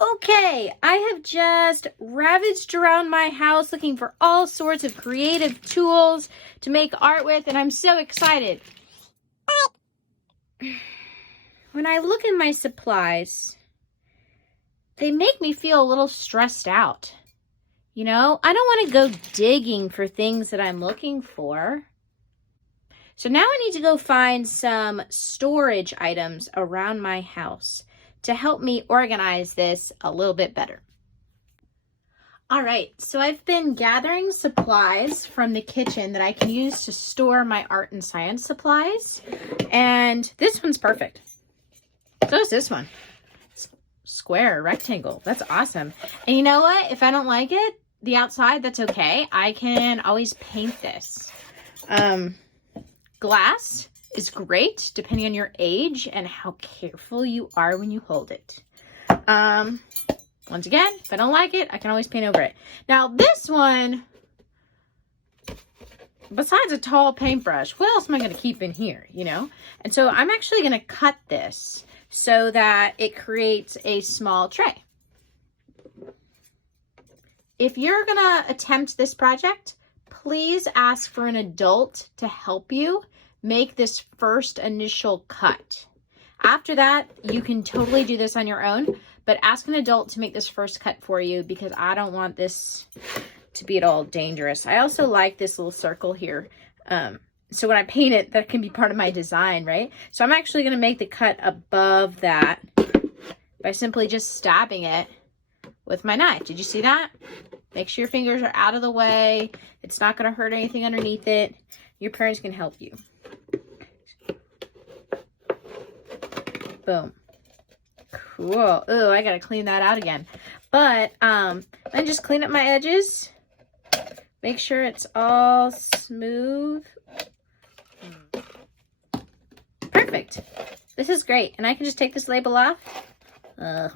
Okay, I have just ravaged around my house looking for all sorts of creative tools to make art with, and I'm so excited. When I look in my supplies, they make me feel a little stressed out. You know, I don't want to go digging for things that I'm looking for. So now I need to go find some storage items around my house to help me organize this a little bit better. All right, so I've been gathering supplies from the kitchen that I can use to store my art and science supplies, and this one's perfect. So is this one. Square, rectangle, that's awesome. And you know what? If I don't like it, the outside, that's okay. I can always paint this. Glass is great depending on your age and how careful you are when you hold it. Once again, if I don't like it, I can always paint over it. Now this one, besides a tall paintbrush, what else am I going to keep in here, you know? And so I'm actually going to cut this so that it creates a small tray. If you're going to attempt this project, please ask for an adult to help you make this first initial cut. After that, you can totally do this on your own, but ask an adult to make this first cut for you because I don't want this to be at all dangerous. I also like this little circle here. So when I paint it, that can be part of my design, right? So I'm actually going to make the cut above that by simply just stabbing it with my knife. Did you see that? Make sure your fingers are out of the way. It's not going to hurt anything underneath it. Your parents can help you. Boom. Cool. Ooh, I got to clean that out again. But then just clean up my edges. Make sure it's all smooth. Perfect. This is great. And I can just take this label off. I'm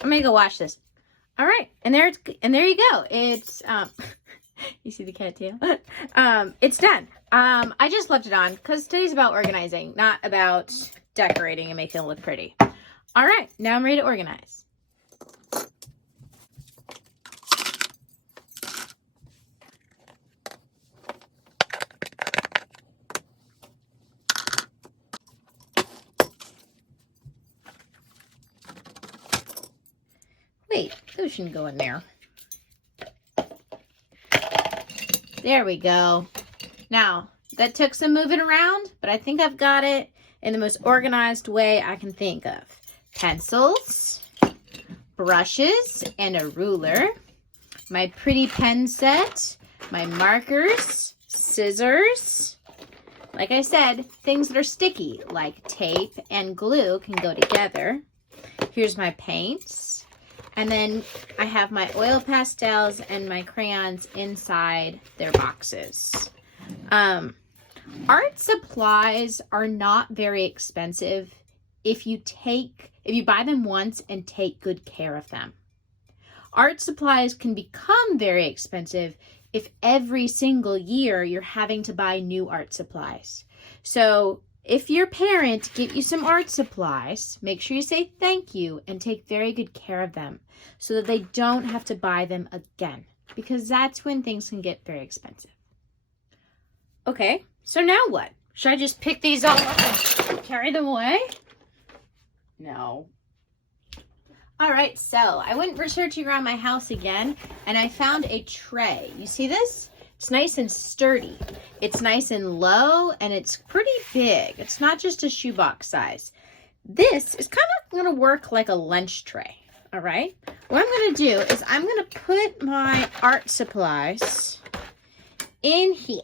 going to go wash this. All right, and there you go. It's you see the cat tail? It's done. I just left it on because today's about organizing, not about decorating and making it look pretty. All right, now I'm ready to organize. Wait, those shouldn't go in there. There we go. Now, that took some moving around, but I think I've got it in the most organized way I can think of. Pencils, brushes, and a ruler. My pretty pen set, my markers, scissors. Like I said, things that are sticky, like tape and glue can go together. Here's my paints. And then I have my oil pastels and my crayons inside their boxes. Art supplies are not very expensive if you buy them once and take good care of them. Art supplies can become very expensive if every single year you're having to buy new art supplies. So if your parents give you some art supplies, make sure you say thank you and take very good care of them so that they don't have to buy them again, because that's when things can get very expensive. Okay, so now what? Should I just pick these all up and carry them away? No. All right, so I went researching around my house again, and I found a tray. You see this? It's nice and sturdy. It's nice and low, and it's pretty big. It's not just a shoebox size. This is kind of going to work like a lunch tray, all right? What I'm going to do is I'm going to put my art supplies in here.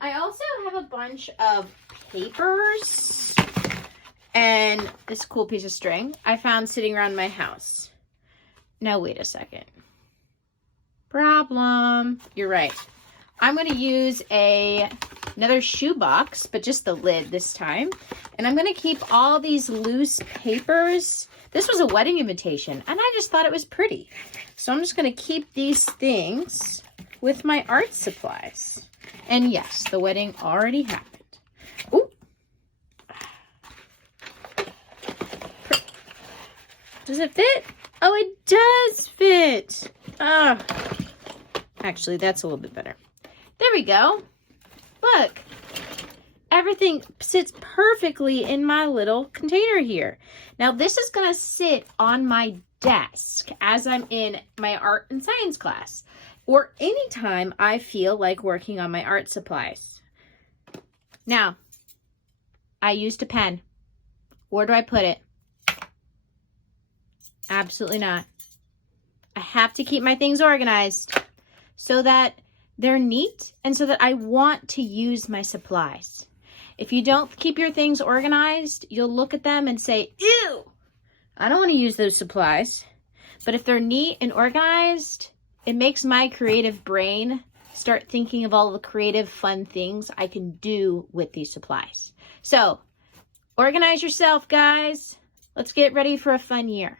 I also have a bunch of papers and this cool piece of string I found sitting around my house. Now, wait a second. Problem. You're right. I'm going to use another shoebox, but just the lid this time. And I'm going to keep all these loose papers. This was a wedding invitation, and I just thought it was pretty. So I'm just going to keep these things with my art supplies. And yes, the wedding already happened. Ooh. Does it fit? Oh, it does fit. Oh. Actually, that's a little bit better. There we go. Look. Everything sits perfectly in my little container here. Now, this is going to sit on my desk as I'm in my art and science class, or anytime I feel like working on my art supplies. Now, I used a pen. Where do I put it? Absolutely not. I have to keep my things organized so that they're neat and so that I want to use my supplies. If you don't keep your things organized, you'll look at them and say, ew, I don't want to use those supplies. But if they're neat and organized, it makes my creative brain start thinking of all the creative, fun things I can do with these supplies. So, organize yourself, guys. Let's get ready for a fun year.